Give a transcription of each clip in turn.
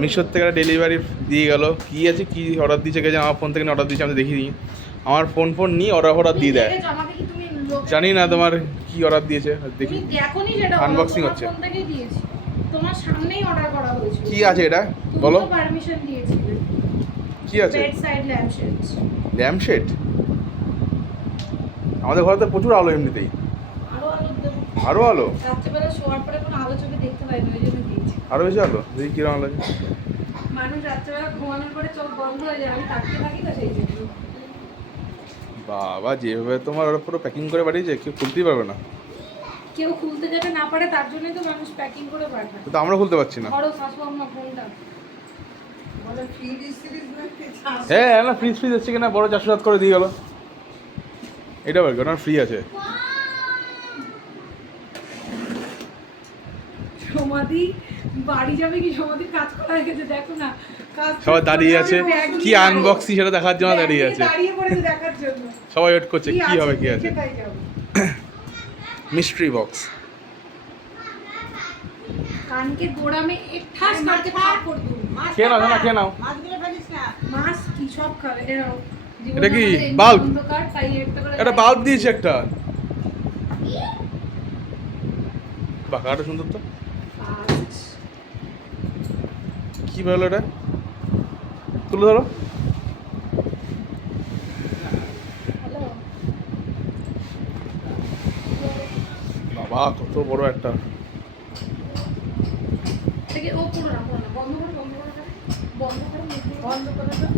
মিশোর থেকে একটা ডেলিভারি দিয়ে গেল, কী আছে কী অর্ডার দিয়েছে গেছে, আমার ফোন থেকে অর্ডার দিয়েছে আমি দেখিনি। আমার ফোন নিয়ে অর্ডার দিয়ে দেয়। জানি না তোমার কি অর্ডার দিয়েছে, দেখি আনবক্সিং হচ্ছে। তোমার সামনেই অর্ডার করা হয়েছে। কি আছে এটা বলো? পারমিশন দিয়েছিলে। কি আছে? Bed side lampshade. ল্যাম্পশেড? আমাদের ঘরে তো প্রচুর আলো এমনিতেই। আরো আলো? রাত্রেবেলা শোয়ার পরে কোনো আলো চোখে দেখতে পাই না, ওই জন্য দিয়েছি। আরো বেশি আলো? দেখি কিরকম আলো আছে। মানুষ রাত্রেবেলা ঘুমানোর পরে চোখ বন্ধ হয়ে যায়, আমি তাকিয়ে থাকি তো সেই জন্য। বাবা যেভাবে তোমার ওরা পুরো প্যাকিং করে পাঠিয়েছে, কেউ খুলতেই পারবে না। কেউ খুলতে যাতে না পারে তার জন্যই তো মানুষ প্যাকিং করে পাঠায়। তো আমরা খুলতে পারছি না। বড় শাশু আম্মা ফোনটা বলে ফ্রিজ সিরিজ হ্যাঁ না, ফ্রিজ এসছে কিনা বড় 407 করে দিয়ে গেল। এটা বল ওটা ফ্রি আছে। সমাধি বাড়ি যাবে কি সমাধির কাজ করা হয়ে গেছে, দেখো না সবাই দাঁড়িয়ে আছে, কি আনবক্সিং সেটা দেখার জন্য দাঁড়িয়ে আছে। দাঁড়িয়ে পড়েছে দেখার জন্য। সবাই ওয়েট করছে কি হবে কি আছে। দেখে তাই যাবো। Mystery box. কানকে গোড়ামে এক ঠাস করকে পার করে দেব। খেয়ে নাও না, খেয়ে নাও। মাছগুলো ফেলিস না। মাছ কি সব খাবে এরা। এটা কি বাল্ব? তাই একটা করে এটা বাল্ব দিয়েছে একটা। বাহ, কাটা সুন্দর তো। কি ভালো এটা, তুলে ধরো। বাবা কত বড় একটা। থেকে ও পুরো না বন্ধ করে বন্ধ করে বন্ধ করে বন্ধ করে দাও।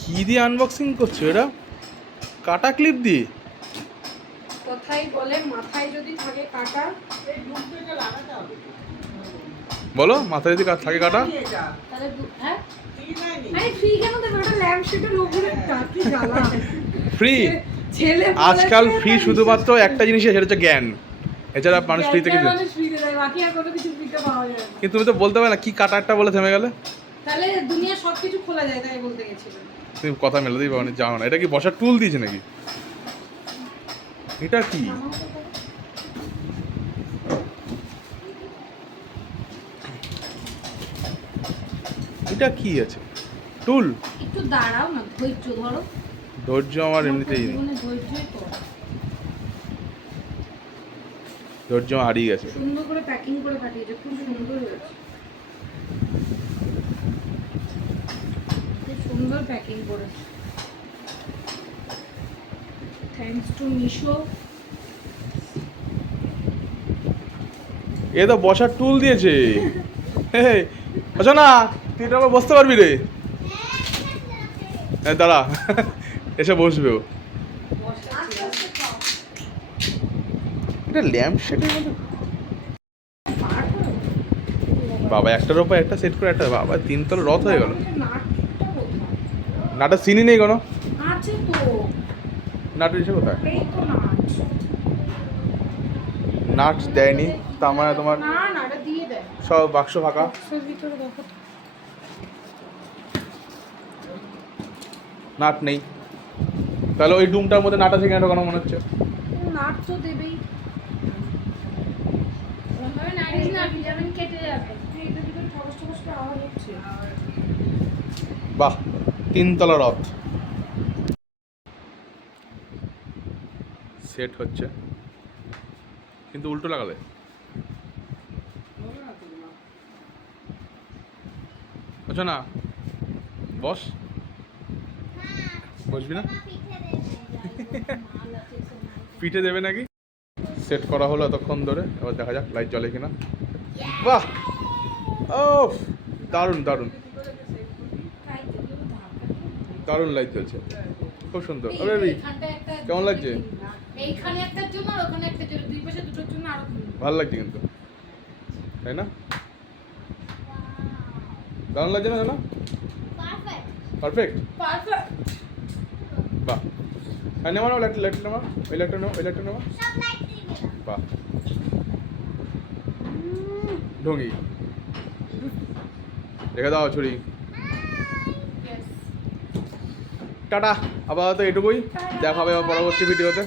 কি দিয়ে আনবক্সিং করছো এটা? কাটা ক্লিপ দিয়ে? কথাই বলে মাথায় যদি থাকে কাটা, এই ডুবটা লাগাতে হবে। বলো মাথায় যদি থাকে কাটা? তাহলে হ্যাঁ ফ্রি নাই নি। আরে ফ্রি কেন দেবে? ওটা ল্যাম্প শেডের উপরে কি জ্বালা। ফ্রি? ছেলে আজকাল ফ্রি শুধুমাত্র একটা জিনিসই, সেটা হচ্ছে জ্ঞান। এছাড়া মানুষ ফ্রিতে কিছু, মানুষ ফ্রিতে দেয়, বাকি আর কোনো কিছু ফ্রিতে পাওয়া যায় না। কিন্তু তুমি তো বলতে পারবে না কি কাটারটা বলে থেমে গেলে। তাহলে দুনিয়া সবকিছু খোলা যায়, তাই বলতে গেছিলাম। তুমি কথা মেলাতেই পারো না, জানো না এটা কি বসার টুল দিয়েছে নাকি? এটা কি? এটা কি আছে? টুল? একটু দাঁড়াও না, ধৈর্য ধরো। ধৈর্য আমার এমনিতেই নেই, জীবনে ধৈর্যই তো। ধৈর্য হারিয়ে গেছে। সুন্দর করে প্যাকিং করে পাঠিয়েছে, খুব সুন্দর হয়েছে। খুব সুন্দর প্যাকিং করেছে। Thanks to Meesho. এ তো বসার টুল দিয়েছে। আচ্ছা না, তুই এটা আবার বসতে পারবি রে। হ্যাঁ দাঁড়া, এসে বসবে ও। এটা ল্যাম্প শেডের মধ্যে বাবা একটার উপর একটা সেট করে একটা, বাবা তিনতলা রথ হয়ে গেল। নাটটা কোথায়? নাটের সিনই নেই কোনো। আছে তো, নাটের এসে কোথায়? এই তো নাট। নাট দেয়নি, তার মানে তোমার না না, এটা দিয়ে দেয়। সব বাক্স ফাঁকা। বক্সের ভিতরে দেখো তো। নাট নেই, তাহলে ওই ডুমটার মধ্যে নাট আছে কেন ঢোকানো মনে হচ্ছে? নাট তো দেবেই। ওভাবে নাড়িস না, ভিটামিন কেটে যাবে। এটার ভিতরে ঠগস ঠগস করে আওয়াজ হচ্ছে। বাহ, তিনতলা রথ সেট হচ্ছে, কিন্তু উল্টো লাগালে। আচ্ছা না, বস। বসবি না? পিঠে দেবে নাকি? সেট করা হলো এতক্ষণ ধরে, এবার দেখা যাক লাইট জ্বলে কিনা। বাহ, ও দারুণ দারুণ দারুণ লাইট জ্বলছে, খুব সুন্দর। আরে কেমন লাগছে? এইখানে একটার জন্য আর ওখানে একটার জন্য, দুই পাশে দুটোর জন্য আরো ভালো লাগছে কিন্তু, তাই না? দারুণ লাগছে না? না পারফেক্ট? পারফেক্ট। বাহ, হ্যাঁ নেওয়া নাও, লাইট নেওয়া, ওই লাইটটা নেওয়া, ওই লাইটটা নেওয়া। বাহ, ঢঙ্গি রেখে দাও ছুরি। টাটা, আপাতত এটুকুই, দেখা হবে পরবর্তী ভিডিওতে।